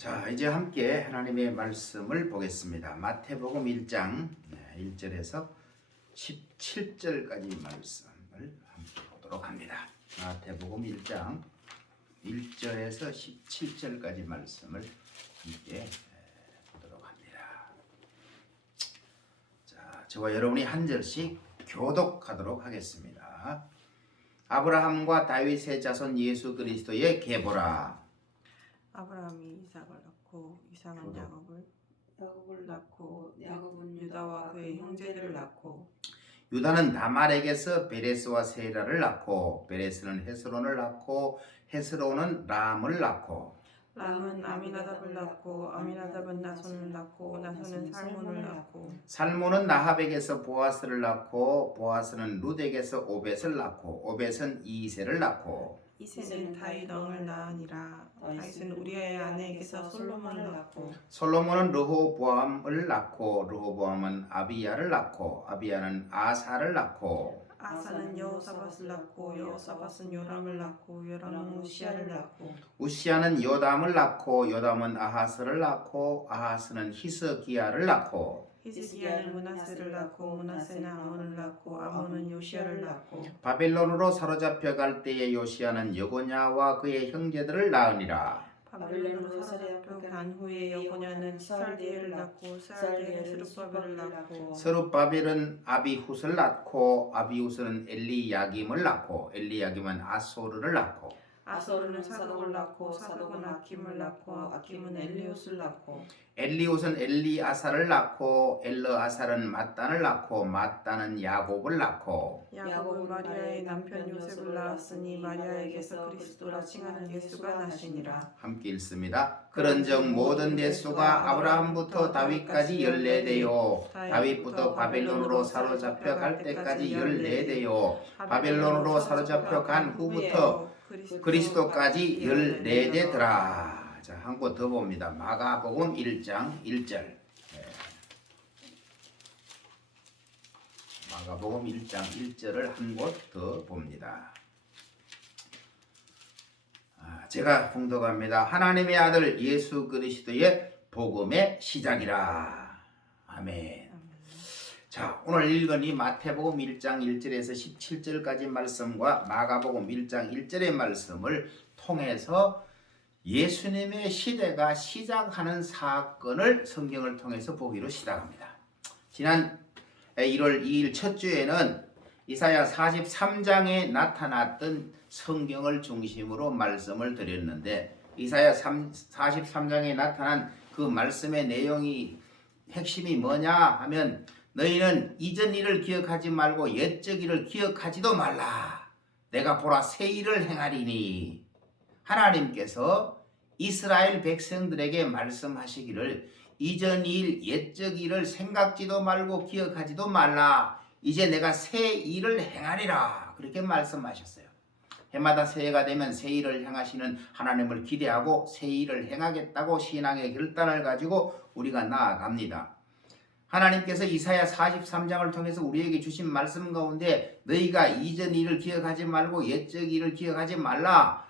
자, 이제 함께 하나님의 말씀을 보겠습니다. 마태복음 1장 1절에서 17절까지 말씀을 함께 보도록 합니다. 마태복음 1장 1절에서 17절까지 말씀을 함께 보도록 합니다. 자, 저와 여러분이 한 절씩 교독하도록 하겠습니다. 아브라함과 다윗의 자손 예수 그리스도의 계보라. 아브라함이 이삭을 낳고 이삭은 야곱을 낳고 야곱은 유다와 그의 형제들을 낳고 유다는 다말에게서 베레스와 세라를 낳고 베레스는 헤스론을 낳고 헤스론은 람을 낳고 람은 아미나답을 낳고 아미나답은 나손을 낳고 나손은 살몬을 낳고 살몬은 나합에게서 보아스를 낳고 보아스는 룻에게서 오벳을 낳고 오벳은 이세를 낳고 이세는 다윗 왕을 낳으니라. 다윗은 우리아의 아내에게서 솔로몬을 낳고 솔로몬은 르호보암을 낳고 르호보암은 아비야를 낳고 아비야는 아사를 낳고 아사는 여호사밧을 낳고 여호사밧은 요람을 낳고 요람은 우시야를 낳고 우시야는 요담을 낳고 요담은 아하스를 낳고 아하스는 히스기야를 낳고 히스기야는 므낫세를 낳고 므낫세는 아몬을 낳고 아몬은 요시야를 낳고 바벨론으로 사로잡혀 갈 때에 요시야는 여고냐와 그의 형제들을 낳으니라. 바벨론으로 사로잡혀 간 후에 여고냐는 스알디엘을 낳고 스알디엘은 스룹바벨을 낳고 스룹바벨은 아비훗을 낳고 아비훗은 엘리야김을 낳고 엘리야김은 아소르를 낳고 아소르는 사독을 낳고 사독은 아킴을 낳고 아킴은 엘리웃을 낳고 엘리웃은 엘리아사를 낳고 엘르아살은 mat단을 낳고 mat단은 야곱을 낳고 야곱은 마리아의 남편 요셉을 낳았으니 마리아에게서 그리스도라 칭하는 예수가 나시니라. 함께 읽습니다. 그런즉 모든 대수가 아브라함부터 다윗까지 14대요 다윗부터 바벨론으로 사로잡혀 갈 때까지 14대요 바벨론으로 사로잡혀 간 후부터 그리스도까지 14대더라. 자, 한 곳 더 봅니다. 마가복음 1장 1절. 마가복음 1장 1절을 한 곳 더 봅니다. 제가 봉독합니다. 하나님의 아들 예수 그리스도의 복음의 시작이라. 아멘. 자, 오늘 읽은 이 마태복음 1장 1절에서 17절까지 말씀과 마가복음 1장 1절의 말씀을 통해서 예수님의 시대가 시작하는 사건을 성경을 통해서 보기로 시작합니다. 지난 1월 2일 첫 주에는 이사야 43장에 나타났던 성경을 중심으로 말씀을 드렸는데 이사야 43장에 나타난 그 말씀의 내용이 핵심이 뭐냐 하면 너희는 이전 일을 기억하지 말고 옛적 일을 기억하지도 말라. 내가 보라 새 일을 행하리니. 하나님께서 이스라엘 백성들에게 말씀하시기를 이전 일, 옛적 일을 생각지도 말고 기억하지도 말라. 이제 내가 새 일을 행하리라. 그렇게 말씀하셨어요. 해마다 새해가 되면 새 일을 행하시는 하나님을 기대하고 새 일을 행하겠다고 신앙의 결단을 가지고 우리가 나아갑니다. 하나님께서 이사야 43장을 통해서 우리에게 주신 말씀 가운데 너희가 이전 일을 기억하지 말고 옛적 일을 기억하지 말라.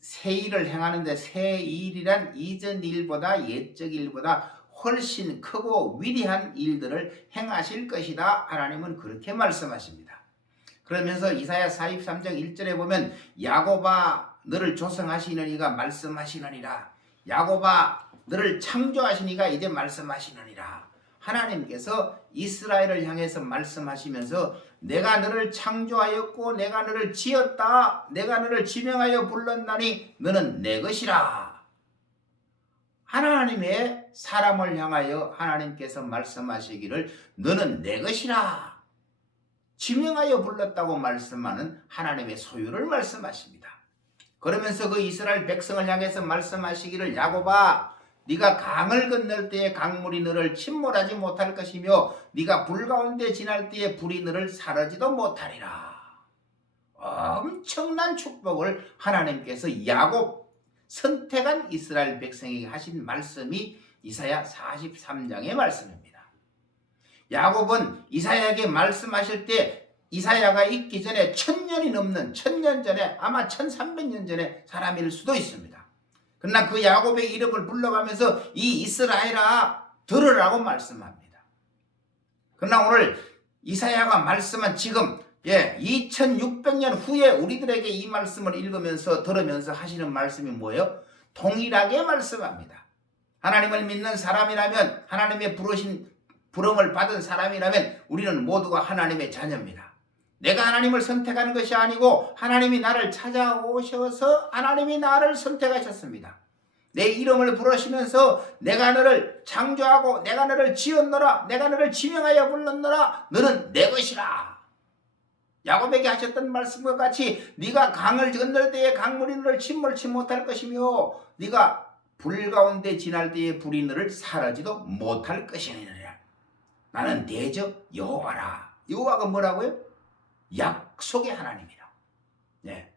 새 일을 행하는데 새 일이란 이전 일보다 옛적 일보다 훨씬 크고 위대한 일들을 행하실 것이다. 하나님은 그렇게 말씀하십니다. 그러면서 이사야 43장 1절에 보면 야곱아 너를 조성하시는 이가 말씀하시느니라. 야곱아 너를 창조하신 이가 이제 말씀하시느니라. 하나님께서 이스라엘을 향해서 말씀하시면서 내가 너를 창조하였고 내가 너를 지었다. 내가 너를 지명하여 불렀나니 너는 내 것이라. 하나님의 사람을 향하여 하나님께서 말씀하시기를 너는 내 것이라. 지명하여 불렀다고 말씀하는 하나님의 소유를 말씀하십니다. 그러면서 그 이스라엘 백성을 향해서 말씀하시기를 야곱아 네가 강을 건널 때에 강물이 너를 침몰하지 못할 것이며 네가 불 가운데 지날 때에 불이 너를 사르지도 못하리라. 엄청난 축복을 하나님께서 야곱 선택한 이스라엘 백성에게 하신 말씀이 이사야 43장의 말씀입니다. 야곱은 이사야에게 말씀하실 때 이사야가 있기 전에 1000년이 넘는 1000년 전에 아마 1300년 전에 사람일 수도 있습니다. 그러나 그 야곱의 이름을 불러가면서 이 이스라엘아 들으라고 말씀합니다. 그러나 오늘 이사야가 말씀한 지금 2600년 후에 우리들에게 이 말씀을 읽으면서 들으면서 하시는 말씀이 뭐예요? 동일하게 말씀합니다. 하나님을 믿는 사람이라면, 하나님의 부름을 받은 사람이라면 우리는 모두가 하나님의 자녀입니다. 내가 하나님을 선택하는 것이 아니고 하나님이 나를 찾아오셔서 하나님이 나를 선택하셨습니다. 내 이름을 부르시면서 내가 너를 창조하고 내가 너를 지었노라, 내가 너를 지명하여 불렀노라, 너는 내 것이라. 야곱에게 하셨던 말씀과 같이 네가 강을 건널 때에 강물이 너를 침몰치 못할 것이며 네가 불 가운데 지날 때에 불이 너를 사라지도 못할 것이니라. 나는 대적 여호와라. 여호와가 뭐라고요? 약속의 하나님이라. 네.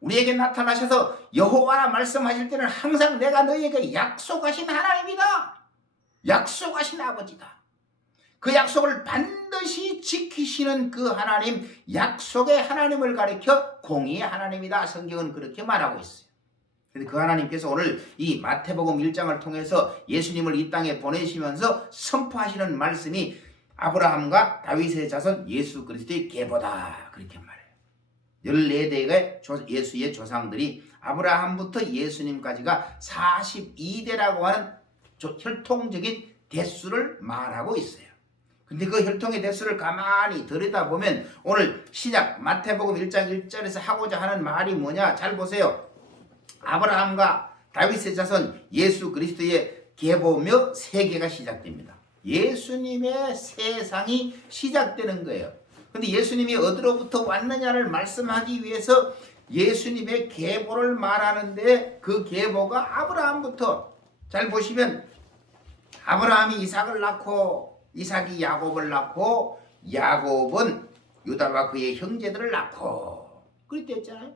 우리에게 나타나셔서 여호와라 말씀하실 때는 항상 내가 너희에게 약속하신 하나님이다. 약속하신 아버지다. 그 약속을 반드시 지키시는 그 하나님, 약속의 하나님을 가리켜 공의의 하나님이다. 성경은 그렇게 말하고 있어요. 그런데 그 하나님께서 오늘 이 마태복음 1장을 통해서 예수님을 이 땅에 보내시면서 선포하시는 말씀이 아브라함과 다윗의 자손 예수 그리스도의 계보다. 그렇게 말해요. 14대의 예수의 조상들이 아브라함부터 예수님까지가 42대라고 하는 혈통적인 대수를 말하고 있어요. 근데 그 혈통의 대수를 가만히 들여다보면 오늘 신약 마태복음 1장 1절에서 하고자 하는 말이 뭐냐? 잘 보세요. 아브라함과 다윗의 자손 예수 그리스도의 계보며 세계가 시작됩니다. 예수님의 세상이 시작되는 거예요. 근데 예수님이 어디로부터 왔느냐를 말씀하기 위해서 예수님의 계보를 말하는데 그 계보가 아브라함부터, 잘 보시면 아브라함이 이삭을 낳고 이삭이 야곱을 낳고 야곱은 유다와 그의 형제들을 낳고 그렇게 했잖아요.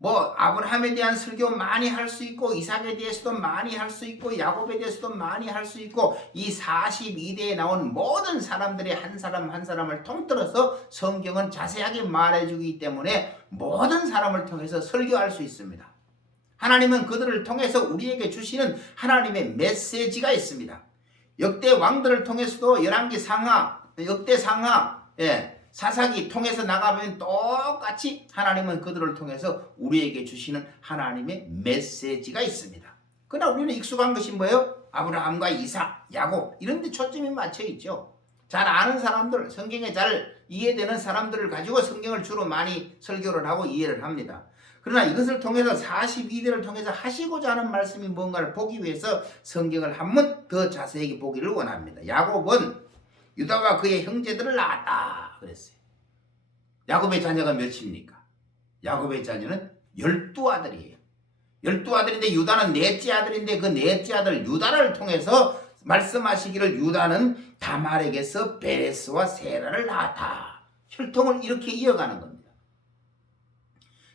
뭐 아브라함에 대한 설교 많이 할 수 있고 이삭에 대해서도 많이 할 수 있고 야곱에 대해서도 많이 할 수 있고 이 42대에 나온 모든 사람들의 한 사람 한 사람을 통틀어서 성경은 자세하게 말해주기 때문에 모든 사람을 통해서 설교할 수 있습니다. 하나님은 그들을 통해서 우리에게 주시는 하나님의 메시지가 있습니다. 역대 왕들을 통해서도 열왕기 상하, 역대 상하, 사사기 통해서 나가면 똑같이 하나님은 그들을 통해서 우리에게 주시는 하나님의 메시지가 있습니다. 그러나 우리는 익숙한 것이 뭐예요? 아브라함과 이삭, 야곱 이런 데 초점이 맞춰 있죠. 잘 아는 사람들, 성경에 잘 이해되는 사람들을 가지고 성경을 주로 많이 설교를 하고 이해를 합니다. 그러나 이것을 통해서 42대를 통해서 하시고자 하는 말씀이 뭔가를 보기 위해서 성경을 한 번 더 자세하게 보기를 원합니다. 야곱은 유다와 그의 형제들을 낳았다 그랬어요. 야곱의 자녀가 몇입니까? 야곱의 자녀는 12아들이에요. 12아들인데 유다는 넷째 아들인데 그 넷째 아들 유다를 통해서 말씀하시기를 유다는 다말에게서 베레스와 세라를 낳았다. 혈통을 이렇게 이어가는 겁니다.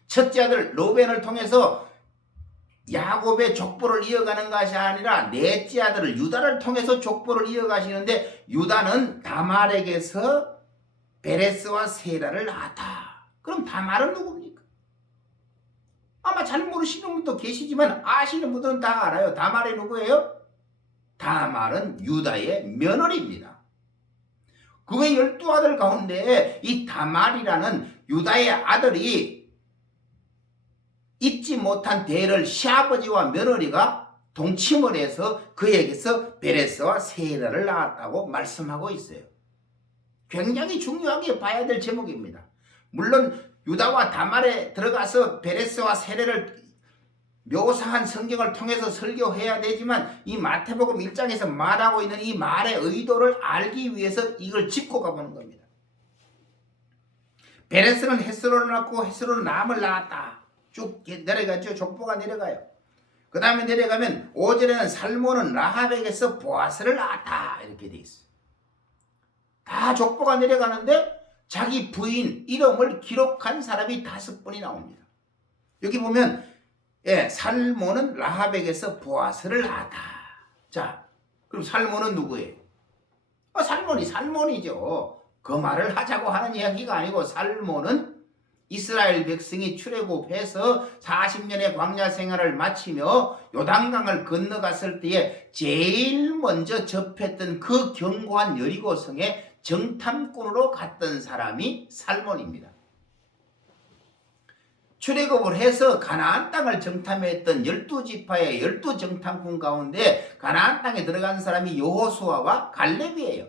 첫째 아들 로벤을 통해서 야곱의 족보를 이어가는 것이 아니라 넷째 아들을 유다를 통해서 족보를 이어가시는데 유다는 다말에게서 베레스와 세라를 낳았다. 그럼 다말은 누굽니까? 아마 잘 모르시는 분도 계시지만 아시는 분들은 다 알아요. 다말이 누구예요? 다말은 유다의 며느리입니다. 그의 12아들 가운데 이 다말이라는 유다의 아들이 잊지 못한 대를 시아버지와 며느리가 동침을 해서 그에게서 베레스와 세라를 낳았다고 말씀하고 있어요. 굉장히 중요하게 봐야 될 제목입니다. 물론 유다와 다말에 들어가서 베레스와 세라를 묘사한 성경을 통해서 설교해야 되지만 이 마태복음 1장에서 말하고 있는 이 말의 의도를 알기 위해서 이걸 짚고 가보는 겁니다. 베레스는 헤스론을 낳고 헤스론은 남을 낳았다. 쭉 내려가죠. 족보가 내려가요. 그 다음에 내려가면 5절에는 살몬은 라합에게서 보아스를 낳았다 이렇게 돼 있어요. 다 족보가 내려가는데 자기 부인 이름을 기록한 사람이 5분이 나옵니다. 여기 보면 살몬은 라합에게서 보아스를 낳았다. 자, 그럼 살몬은 누구예요? 살몬이 살몬이죠. 그 말을 하자고 하는 이야기가 아니고 살몬은 이스라엘 백성이 출애굽해서 40년의 광야 생활을 마치며 요단강을 건너갔을 때에 제일 먼저 접했던 그 견고한 여리고성에 정탐꾼으로 갔던 사람이 살몬입니다. 출애굽을 해서 가나안 땅을 정탐했던 12지파의 12정탐꾼 가운데 가나안 땅에 들어간 사람이 여호수아와 갈렙이에요.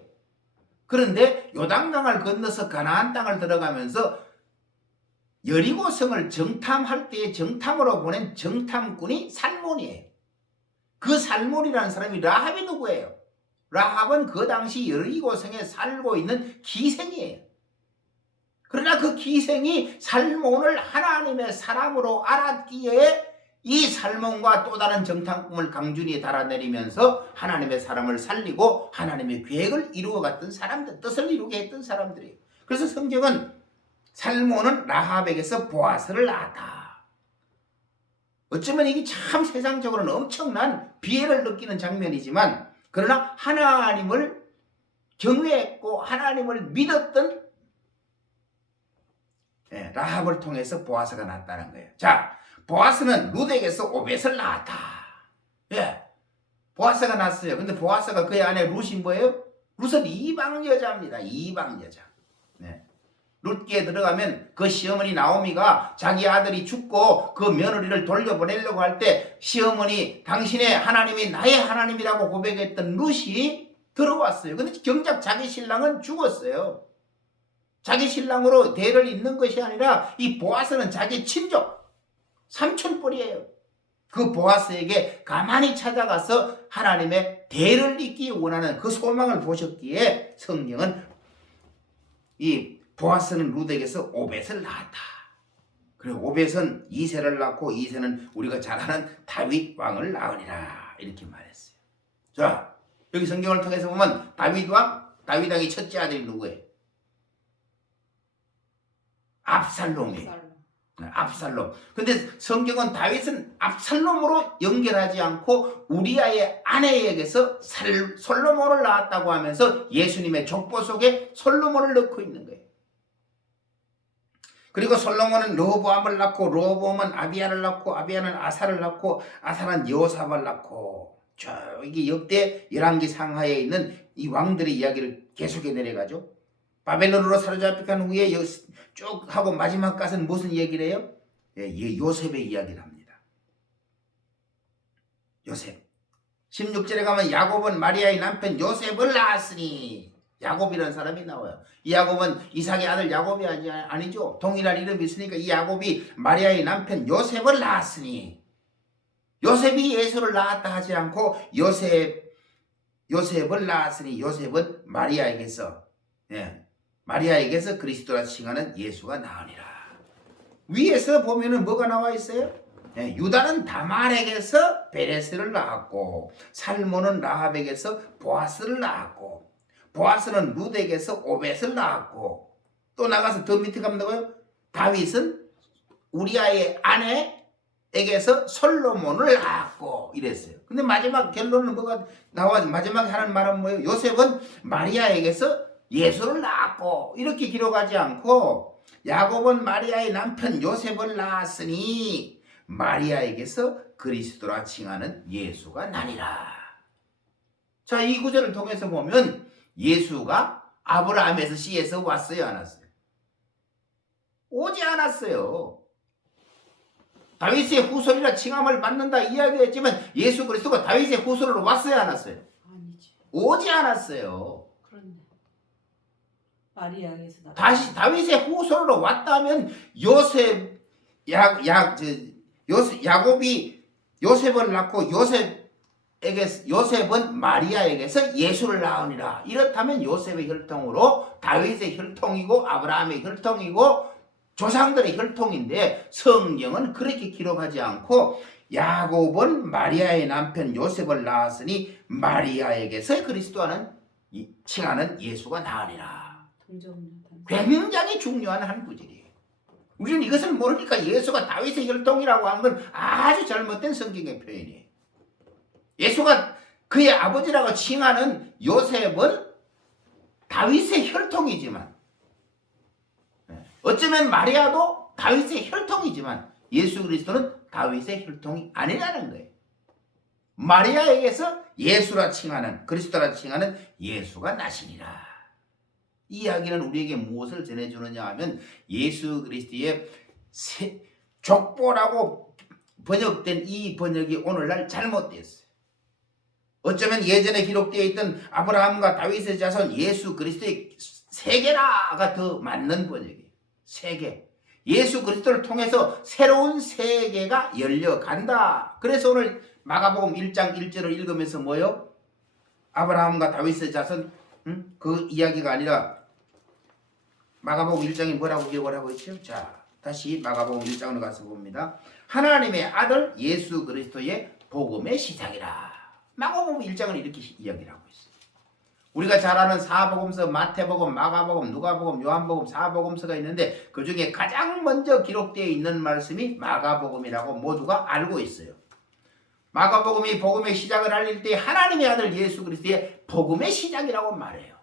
그런데 요단강을 건너서 가나안 땅을 들어가면서 여리고성을 정탐할 때에 정탐으로 보낸 정탐꾼이 살몬이에요. 그 살몬이라는 사람이 라합이 누구예요? 라합은 그 당시 여리고성에 살고 있는 기생이에요. 그러나 그 기생이 살몬을 하나님의 사람으로 알았기에 이 살몬과 또 다른 정탐꾼을 강준이 달아내리면서 하나님의 사람을 살리고 하나님의 계획을 이루어갔던 사람들, 뜻을 이루게 했던 사람들이에요. 그래서 성경은 살몬은 라합에게서 보아스를 낳았다. 어쩌면 이게 참 세상적으로는 엄청난 비애를 느끼는 장면이지만 그러나 하나님을 경외했고 하나님을 믿었던 라합을 통해서 보아스가 났다는 거예요. 자, 보아스는 룻에게서 오벳을 낳았다. 보아스가 났어요. 근데 보아스가 그의 아내 룻이 뭐예요? 룻은 이방 여자입니다. 이방 여자. 룻기에 들어가면 그 시어머니 나오미가 자기 아들이 죽고 그 며느리를 돌려보내려고 할 때 시어머니 당신의 하나님이 나의 하나님이라고 고백했던 룻이 들어왔어요. 근데 정작 자기 신랑은 죽었어요. 자기 신랑으로 대를 잇는 것이 아니라 이 보아스는 자기 친족 삼촌뻘이에요. 그 보아스에게 가만히 찾아가서 하나님의 대를 잇기 원하는 그 소망을 보셨기에 성경은 이 보아스는 룻에게서 오벳을 낳았다. 그리고 오벳은 이새를 낳고 이새는 우리가 잘 아는 다윗 왕을 낳으리라 이렇게 말했어요. 자, 여기 성경을 통해서 보면 다윗 왕의 첫째 아들이 누구예요? 압살롬이에요. 압살롬. 근데 성경은 다윗은 압살롬으로 연결하지 않고 우리아의 아내에게서 솔로몬을 낳았다고 하면서 예수님의 족보 속에 솔로몬을 넣고 있는 거예요. 그리고 솔로몬은 르호보암을 낳고 르호보암은 아비야를 낳고 아비야는 아사를 낳고 아사는 여호사밧을 낳고 이게 역대 열왕기 상하에 있는 이 왕들의 이야기를 계속해 내려가죠. 바벨론으로 사로잡힌 후에 쭉 하고 마지막 가서는 무슨 얘기를 해요? 요셉의 이야기를 합니다. 요셉. 16절에 가면 야곱은 마리아의 남편 요셉을 낳았으니 야곱이라는 사람이 나와요. 이 야곱은 이삭의 아들 야곱이 아니죠. 동일한 이름이 있으니까 이 야곱이 마리아의 남편 요셉을 낳았으니 요셉이 예수를 낳았다 하지 않고 요셉을 낳았으니 요셉은 마리아에게서 그리스도라 칭하는 예수가 나으니라. 위에서 보면은 뭐가 나와 있어요? 유다는 다말에게서 베레스를 낳았고 살몬은 라합에게서 보아스를 낳았고 보아스는 룻에게서 오벳을 낳았고 또 나가서 더 밑에 가면 뭐예요? 다윗은 우리아의 아내에게서 솔로몬을 낳았고 이랬어요. 근데 마지막 결론은 뭐가 나와서 마지막에 하는 말은 뭐예요? 요셉은 마리아에게서 예수를 낳았고 이렇게 기록하지 않고 야곱은 마리아의 남편 요셉을 낳았으니 마리아에게서 그리스도라 칭하는 예수가 나니라. 자, 이 구절을 통해서 보면 예수가 아브라함에서 씨에서 왔어요, 안 왔어요? 오지 않았어요. 다윗의 후손이라 칭함을 받는다 이야기했지만 예수 그리스도가 다윗의 후손으로 왔어요, 안 왔어요? 아니지. 오지 않았어요. 그렇네. 마리아에게서 다시 다윗의 후손으로 왔다면 야곱이 요셉을 낳고 요셉은 마리아에게서 예수를 낳으니라. 이렇다면 요셉의 혈통으로 다윗의 혈통이고 아브라함의 혈통이고 조상들의 혈통인데 성경은 그렇게 기록하지 않고 야곱은 마리아의 남편 요셉을 낳았으니 마리아에게서 그리스도하는 칭하는 예수가 나으니라. 굉장히 중요한 한 구절이에요. 우리는 이것을 모르니까 예수가 다윗의 혈통이라고 하는 건 아주 잘못된 성경의 표현이에요. 예수가 그의 아버지라고 칭하는 요셉은 다윗의 혈통이지만 어쩌면 마리아도 다윗의 혈통이지만 예수 그리스도는 다윗의 혈통이 아니라는 거예요. 마리아에게서 예수라 칭하는, 그리스도라 칭하는 예수가 나시니라. 이 이야기는 우리에게 무엇을 전해주느냐 하면 예수 그리스도의 족보라고 번역된 이 번역이 오늘날 잘못됐어요. 어쩌면 예전에 기록되어 있던 아브라함과 다윗의 자손 예수 그리스도의 세계라가 더 맞는 번역이에요. 세계. 예수 그리스도를 통해서 새로운 세계가 열려간다. 그래서 오늘 마가복음 1장 1절을 읽으면서 뭐요? 아브라함과 다윗의 자손 그 이야기가 아니라 마가복음 1장이 뭐라고 기록을 하고 있죠? 자, 다시 마가복음 1장으로 가서 봅니다. 하나님의 아들 예수 그리스도의 복음의 시작이라. 마가복음 1장은 이렇게 이야기를 하고 있어요. 우리가 잘 아는 사복음서, 마태복음, 마가복음, 누가복음, 요한복음, 사복음서가 있는데 그 중에 가장 먼저 기록되어 있는 말씀이 마가복음이라고 모두가 알고 있어요. 마가복음이 복음의 시작을 알릴 때 하나님의 아들 예수 그리스도의 복음의 시작이라고 말해요.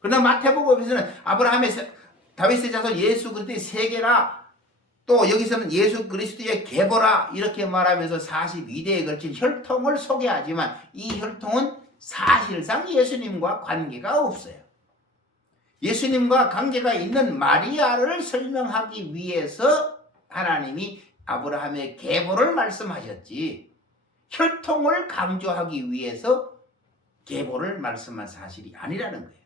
그러나 마태복음에서는 아브라함의 다윗의 자손 예수 그리스도의 세계라, 또 여기서는 예수 그리스도의 계보라 이렇게 말하면서 42대에 걸친 혈통을 소개하지만 이 혈통은 사실상 예수님과 관계가 없어요. 예수님과 관계가 있는 마리아를 설명하기 위해서 하나님이 아브라함의 계보를 말씀하셨지, 혈통을 강조하기 위해서 계보를 말씀한 사실이 아니라는 거예요.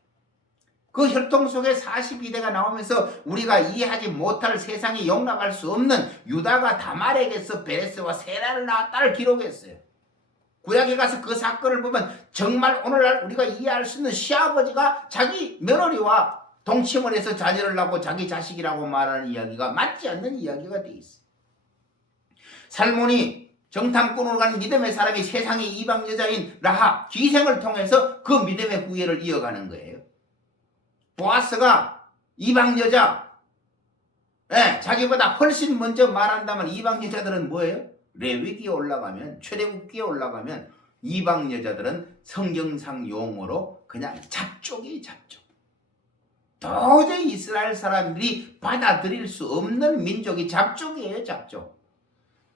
그 혈통 속에 42대가 나오면서 우리가 이해하지 못할, 세상에 용납할 수 없는 유다가 다말에게서 베레스와 세라를 낳았다를 기록했어요. 구약에 가서 그 사건을 보면 정말 오늘날 우리가 이해할 수 있는 시아버지가 자기 며느리와 동침을 해서 자녀를 낳고 자기 자식이라고 말하는 이야기가 맞지 않는 이야기가 되어 있어요. 살몬이 정탐꾼으로 간 믿음의 사람이 세상의 이방 여자인 라합 기생을 통해서 그 믿음의 후예를 이어가는 거예요. 보아스가 이방 여자, 자기보다 훨씬 먼저 말한다면 이방 여자들은 뭐예요? 레위기에 올라가면, 출애굽기에 올라가면 이방 여자들은 성경상 용어로 그냥 잡족이에요. 잡족. 도저히 이스라엘 사람들이 받아들일 수 없는 민족이 잡족이에요. 잡족.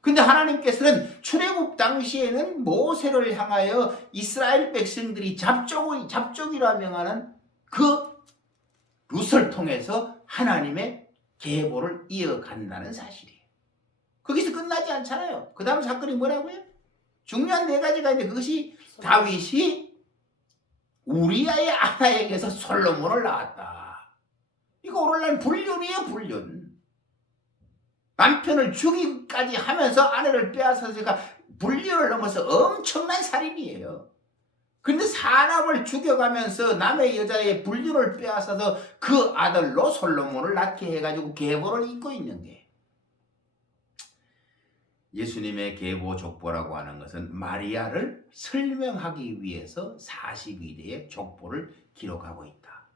근데 하나님께서는 출애굽 당시에는 모세를 향하여 이스라엘 백성들이 잡족이라 명하는 그 룻을 통해서 하나님의 계보를 이어간다는 사실이에요. 거기서 끝나지 않잖아요. 그 다음 사건이 뭐라고요? 중요한 4가지가 있는데 그것이 다윗이 우리아의 아내에게서 솔로몬을 낳았다. 이거 오늘날 불륜이에요. 불륜. 남편을 죽이기까지 하면서 아내를 빼앗아서가 불륜을 넘어서 엄청난 살인이에요. 근데 사람을 죽여가면서 남의 여자의 불륜을 빼앗아서 그 아들로 솔로몬을 낳게 해가지고 계보를 잇고 있는 게, 예수님의 계보 족보라고 하는 것은 마리아를 설명하기 위해서 42대의 족보를 기록하고 있다.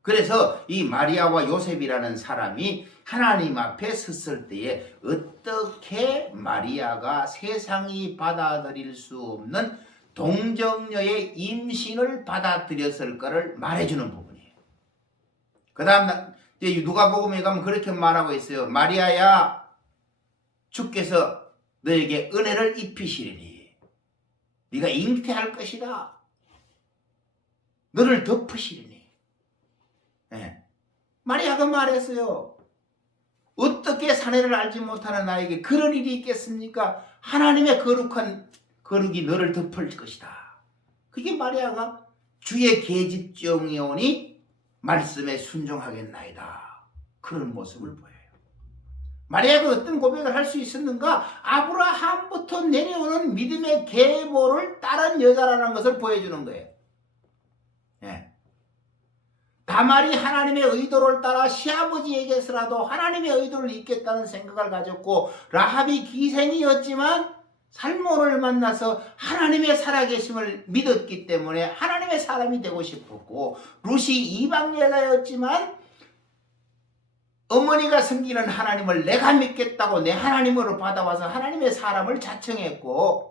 그래서 이 마리아와 요셉이라는 사람이 하나님 앞에 섰을 때에 어떻게 마리아가 세상이 받아들일 수 없는 동정녀의 임신을 받아들였을까를 말해주는 부분이에요. 그 다음 누가복음에 가면 그렇게 말하고 있어요. 마리아야, 주께서 너에게 은혜를 입히시리니 네가 잉태할 것이다. 너를 덮으시리니. 마리아가 말했어요. 어떻게 사내를 알지 못하는 나에게 그런 일이 있겠습니까? 하나님의 거룩한 거룩이 너를 덮을 것이다. 그게 마리아가 주의 계집종이오니 말씀에 순종하겠나이다. 그런 모습을 보여요. 마리아가 어떤 고백을 할 수 있었는가? 아브라함부터 내려오는 믿음의 계보를 따른 여자라는 것을 보여주는 거예요. 다말이 하나님의 의도를 따라 시아버지에게서라도 하나님의 의도를 잇겠다는 생각을 가졌고, 라합이 기생이었지만 살몬을 만나서 하나님의 살아계심을 믿었기 때문에 하나님의 사람이 되고 싶었고, 룻이 이방 여자였지만 어머니가 섬기는 하나님을 내가 믿겠다고 내 하나님으로 받아와서 하나님의 사람을 자청했고,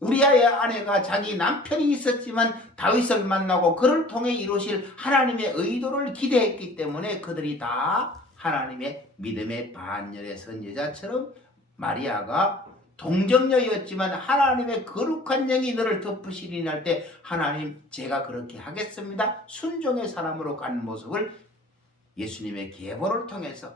우리아의 아내가 자기 남편이 있었지만 다윗을 만나고 그를 통해 이루실 하나님의 의도를 기대했기 때문에 그들이 다 하나님의 믿음의 반열에 선 여자처럼 마리아가 동정녀였지만 하나님의 거룩한 영이 너를 덮으시리니 할 때 하나님 제가 그렇게 하겠습니다. 순종의 사람으로 간 모습을 예수님의 계보를 통해서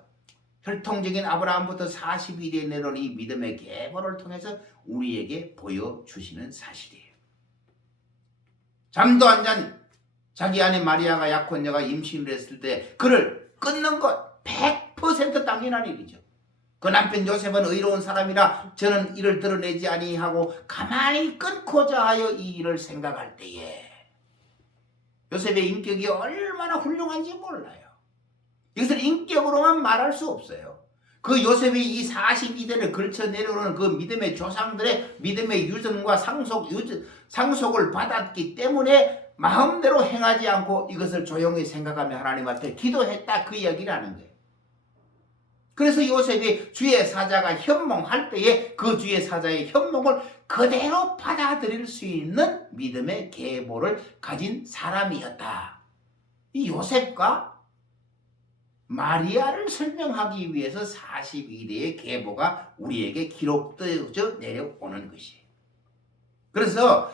혈통적인 아브라함부터 40일에 내려온 이 믿음의 계보를 통해서 우리에게 보여주시는 사실이에요. 잠도 안 잔 자기 아내 마리아가 약혼녀가 임신을 했을 때 그를 끊는 것 100% 당연한 일이죠. 그 남편 요셉은 의로운 사람이라 저는 이를 드러내지 아니하고 가만히 끊고자 하여 이 일을 생각할 때에 요셉의 인격이 얼마나 훌륭한지 몰라요. 이것을 인격으로만 말할 수 없어요. 그 요셉이 이 42대를 걸쳐 내려오는 그 믿음의 조상들의 믿음의 유전과 상속을 받았기 때문에 마음대로 행하지 않고 이것을 조용히 생각하며 하나님한테 기도했다, 그 이야기를 하는 거예요. 그래서 요셉이 주의 사자가 현몽할 때에 그 주의 사자의 현몽을 그대로 받아들일 수 있는 믿음의 계보를 가진 사람이었다. 이 요셉과 마리아를 설명하기 위해서 42대의 계보가 우리에게 기록되어져 내려오는 것이에요. 그래서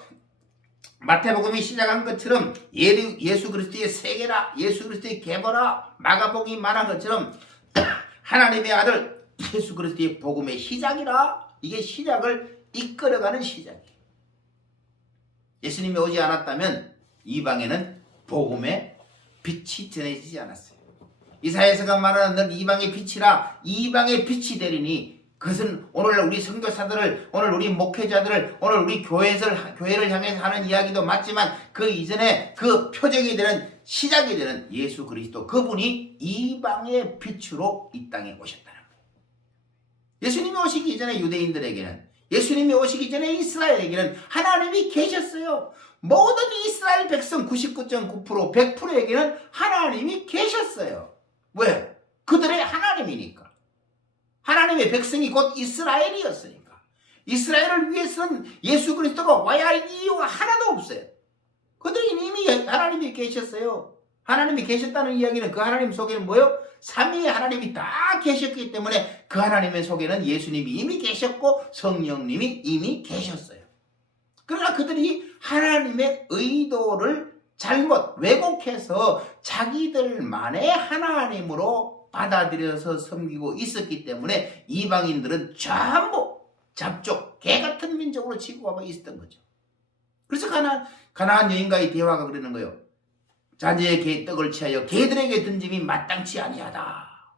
마태복음이 시작한 것처럼 예수 그리스도의 세계라, 예수 그리스도의 계보라, 마가복음이 말한 것처럼 하나님의 아들 예수 그리스도의 복음의 시작이라, 이게 시작을 이끌어가는 시작이에요. 예수님이 오지 않았다면 이방에는 복음의 빛이 전해지지 않았어요. 이사야서가 말하는 넌 이방의 빛이라, 이방의 빛이 되리니, 그것은 오늘 우리 선교사들을, 오늘 우리 목회자들을, 오늘 우리 교회를 향해서 하는 이야기도 맞지만 그 이전에 그 표적이 되는, 시작이 되는 예수 그리스도, 그분이 이방의 빛으로 이 땅에 오셨다는 거예요. 예수님이 오시기 전에 유대인들에게는, 예수님이 오시기 전에 이스라엘에게는 하나님이 계셨어요. 모든 이스라엘 백성 99.9%, 100%에게는 하나님이 계셨어요. 왜? 그들의 하나님이니까. 하나님의 백성이 곧 이스라엘이었으니까. 이스라엘을 위해서는 예수 그리스도가 와야 할 이유가 하나도 없어요. 그들이 이미 하나님이 계셨어요. 하나님이 계셨다는 이야기는 그 하나님 속에는 뭐예요? 삼위의 하나님이 다 계셨기 때문에 그 하나님의 속에는 예수님이 이미 계셨고 성령님이 이미 계셨어요. 그러나 그들이 하나님의 의도를 잘못 왜곡해서 자기들만의 하나님으로 받아들여서 섬기고 있었기 때문에 이방인들은 전부 잡족, 개 같은 민족으로 취급하고 있었던 거죠. 그래서 가나안 여인과의 대화가 그러는 거예요. 자녀의 개 떡을 취하여 개들에게 던짐이 마땅치 아니하다.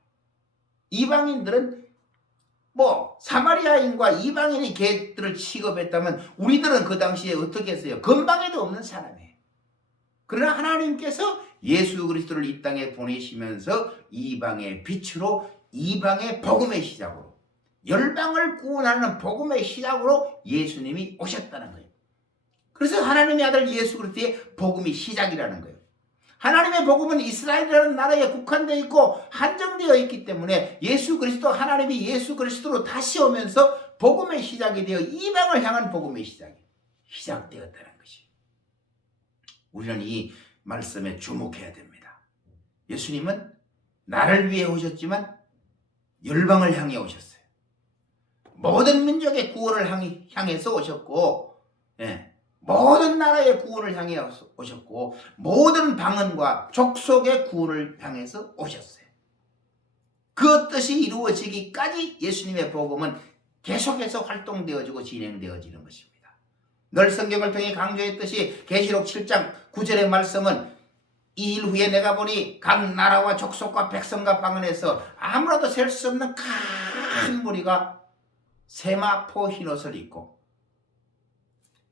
이방인들은 사마리아인과 이방인이 개들을 취급했다면 우리들은 그 당시에 어떻게 했어요? 건방에도 없는 사람이에요. 그러나 하나님께서 예수 그리스도를 이 땅에 보내시면서 이방의 빛으로, 이방의 복음의 시작으로, 열방을 구원하는 복음의 시작으로 예수님이 오셨다는 거예요. 그래서 하나님의 아들 예수 그리스도의 복음이 시작이라는 거예요. 하나님의 복음은 이스라엘이라는 나라에 국한되어 있고 한정되어 있기 때문에 예수 그리스도, 하나님이 예수 그리스도로 다시 오면서 복음의 시작이 되어 이방을 향한 복음의 시작되었다는 것이. 우리는 이 말씀에 주목해야 됩니다. 예수님은 나를 위해 오셨지만 열방을 향해 오셨어요. 모든 민족의 구원을 향해서 오셨고, 모든 나라의 구원을 향해 오셨고, 모든 방언과 족속의 구원을 향해서 오셨어요. 그 뜻이 이루어지기까지 예수님의 복음은 계속해서 활동되어지고 진행되어지는 것입니다. 늘 성경을 통해 강조했듯이 계시록 7장 9절의 말씀은 이 일 후에 내가 보니 각 나라와 족속과 백성과 방언에서 아무라도 셀 수 없는 큰 무리가 세마포 흰옷을 입고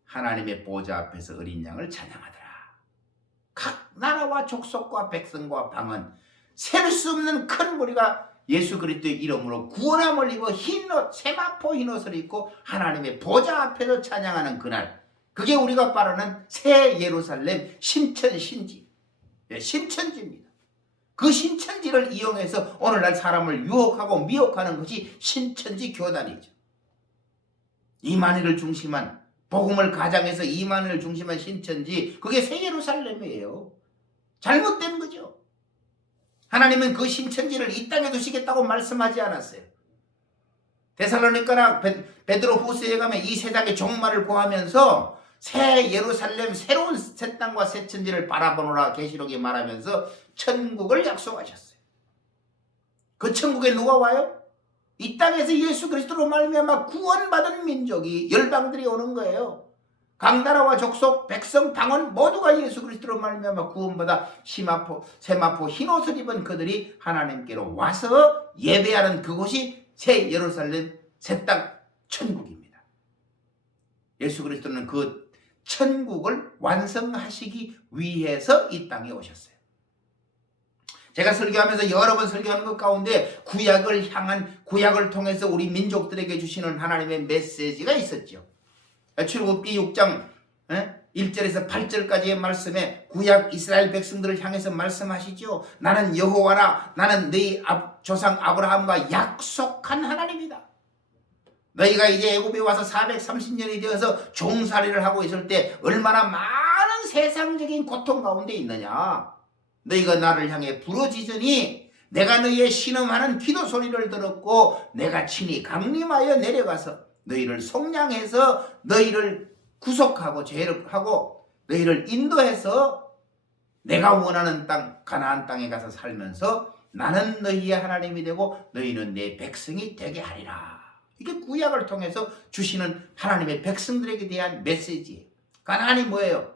하나님의 보좌 앞에서 어린 양을 찬양하더라. 각 나라와 족속과 백성과 방언, 셀 수 없는 큰 무리가 예수 그리스도의 이름으로 구원함을 입어 흰옷, 세마포 흰옷을 입고 하나님의 보좌 앞에서 찬양하는 그날, 그게 우리가 바라는 새 예루살렘 신천신지, 신천지입니다. 그 신천지를 이용해서 오늘날 사람을 유혹하고 미혹하는 것이 신천지 교단이죠. 이만희를 중심한, 복음을 가장해서 이만희를 중심한 신천지, 그게 새 예루살렘이에요. 잘못된 거죠. 하나님은 그 신천지를 이 땅에 두시겠다고 말씀하지 않았어요. 데살로니가나 베드로 후서에 가면 이 세상의 종말을 구하면서 새 예루살렘 새로운 새 땅과 새 천지를 바라보노라 계시록에 말하면서 천국을 약속하셨어요. 그 천국에 누가 와요? 이 땅에서 예수 그리스도로 말미암아 구원받은 민족이 열방들이 오는 거예요. 각 나라와 족속, 백성, 방언 모두가 예수 그리스도로 말미암아 구원받아 시마포, 세마포, 흰옷을 입은 그들이 하나님께로 와서 예배하는 그곳이 새 예루살렘, 새 땅, 천국입니다. 예수 그리스도는 그 천국을 완성하시기 위해서 이 땅에 오셨어요. 제가 설교하면서 여러 번 설교하는 것 가운데 구약을 통해서 우리 민족들에게 주시는 하나님의 메시지가 있었죠. 출애굽기 6장 1절에서 8절까지의 말씀에 구약 이스라엘 백성들을 향해서 말씀하시죠. 나는 여호와라. 나는 너희 조상 아브라함과 약속한 하나님이다. 너희가 이제 애굽에 와서 430년이 되어서 종살이를 하고 있을 때 얼마나 많은 세상적인 고통 가운데 있느냐. 너희가 나를 향해 부르짖으니 내가 너희의 신음하는 기도 소리를 들었고 내가 친히 강림하여 내려가서 너희를 속량해서 너희를 구속하고 죄를 하고 너희를 인도해서 내가 원하는 땅 가나안 땅에 가서 살면서 나는 너희의 하나님이 되고 너희는 내 백성이 되게 하리라. 이게 구약을 통해서 주시는 하나님의 백성들에게 대한 메시지예요. 가나안이 뭐예요?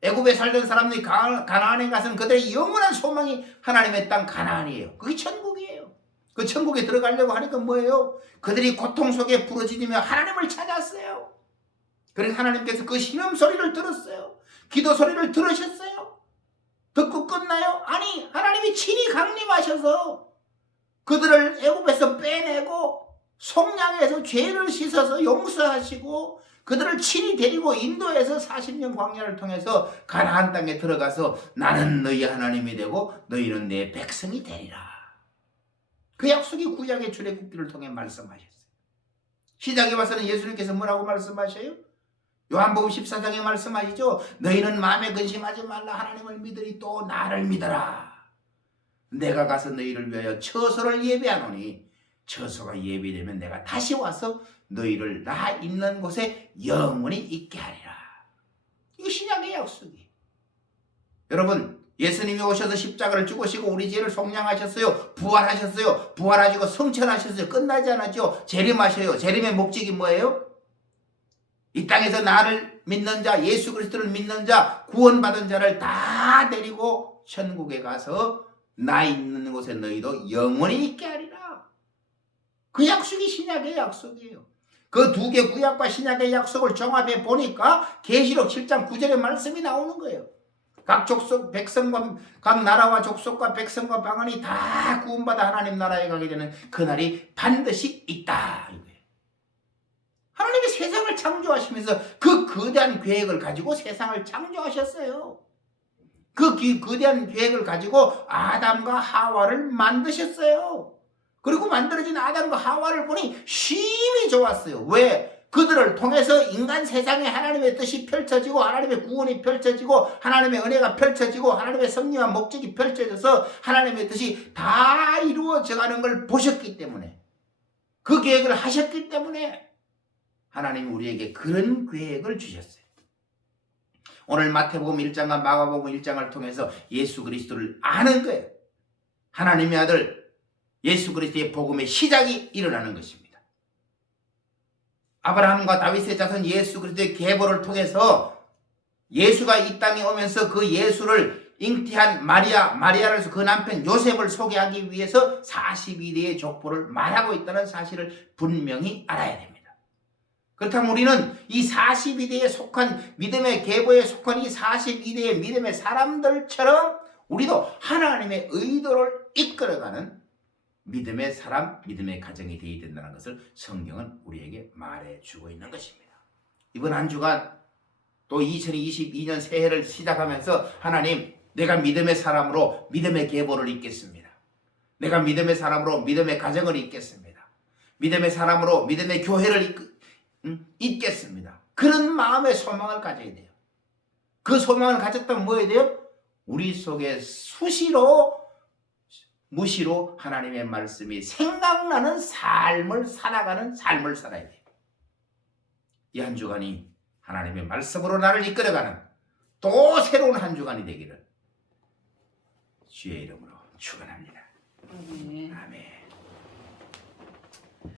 애굽에 살던 사람들이 가나안에 가서는 그들의 영원한 소망이 하나님의 땅 가나안이에요. 그게 천국이에요. 그 천국에 들어가려고 하니까 뭐예요? 그들이 고통 속에 부르짖으며 하나님을 찾았어요. 그래서 하나님께서 그 신음소리를 들었어요. 기도 소리를 들으셨어요. 듣고 끝나요? 아니, 하나님이 친히 강림하셔서 그들을 애굽에서 빼내고 속량해서 죄를 씻어서 용서하시고 그들을 친히 데리고 인도해서 40년 광야를 통해서 가나안 땅에 들어가서 나는 너희 하나님이 되고 너희는 내 백성이 되리라. 그 약속이 구약의 출애굽기를 통해 말씀하셨어요. 시작에 와서는 예수님께서 뭐라고 말씀하셔요? 요한복음 14장에 말씀하시죠. 너희는 마음에 근심하지 말라. 하나님을 믿으리 또 나를 믿어라. 내가 가서 너희를 위하여 처소를 예비하노니 처소가 예비되면 내가 다시 와서 너희를 나 있는 곳에 영원히 있게 하리라. 이거 신약의 약속이에요. 여러분, 예수님이 오셔서 십자가를 죽으시고 우리 죄를 속량하셨어요. 부활하셨어요. 부활하시고 성천하셨어요. 끝나지 않았죠. 재림하셔요. 재림의 목적이 뭐예요? 이 땅에서 나를 믿는 자, 예수 그리스도를 믿는 자, 구원받은 자를 다 데리고 천국에 가서 나 있는 곳에 너희도 영원히 있게 하리라. 그 약속이 신약의 약속이에요. 그 두 개 구약과 신약의 약속을 종합해 보니까 계시록 7장 9절의 말씀이 나오는 거예요. 각 족속 백성과 각 나라와 족속과 백성과 방언이 다 구원받아 하나님 나라에 가게 되는 그날이 반드시 있다. 하나님이 세상을 창조하시면서 그 거대한 계획을 가지고 세상을 창조하셨어요. 그 거대한 계획을 가지고 아담과 하와를 만드셨어요. 그리고 만들어진 아담과 하와를 보니 심히 좋았어요. 왜? 그들을 통해서 인간 세상에 하나님의 뜻이 펼쳐지고 하나님의 구원이 펼쳐지고 하나님의 은혜가 펼쳐지고 하나님의 섭리와 목적이 펼쳐져서 하나님의 뜻이 다 이루어져가는 걸 보셨기 때문에, 그 계획을 하셨기 때문에 하나님이 우리에게 그런 계획을 주셨어요. 오늘 마태복음 1장과 마가복음 1장을 통해서 예수 그리스도를 아는 거예요. 하나님의 아들 예수 그리스도의 복음의 시작이 일어나는 것입니다. 아브라함과 다윗의 자손 예수 그리스도의 계보를 통해서 예수가 이 땅에 오면서 그 예수를 잉태한 마리아를 그 남편 요셉을 소개하기 위해서 42대의 족보를 말하고 있다는 사실을 분명히 알아야 됩니다. 그렇다면 우리는 이 42대에 속한 믿음의 계보에 속한 이 42대의 믿음의 사람들처럼 우리도 하나님의 의도를 이끌어가는 믿음의 사람, 믿음의 가정이 되어야 된다는 것을 성경은 우리에게 말해주고 있는 것입니다. 이번 한 주간 또 2022년 새해를 시작하면서 하나님, 내가 믿음의 사람으로 믿음의 계보를 잇겠습니다. 내가 믿음의 사람으로 믿음의 가정을 잇겠습니다. 믿음의 사람으로 믿음의 교회를 잇겠습니다. 그런 마음의 소망을 가져야 돼요. 그 소망을 가졌다면 뭐 해야 돼요? 우리 속에 수시로 무시로 하나님의 말씀이 생각나는 삶을 살아가는 삶을 살아야 돼요. 이 한 주간이 하나님의 말씀으로 나를 이끌어가는 또 새로운 한 주간이 되기를 주의 이름으로 축원합니다.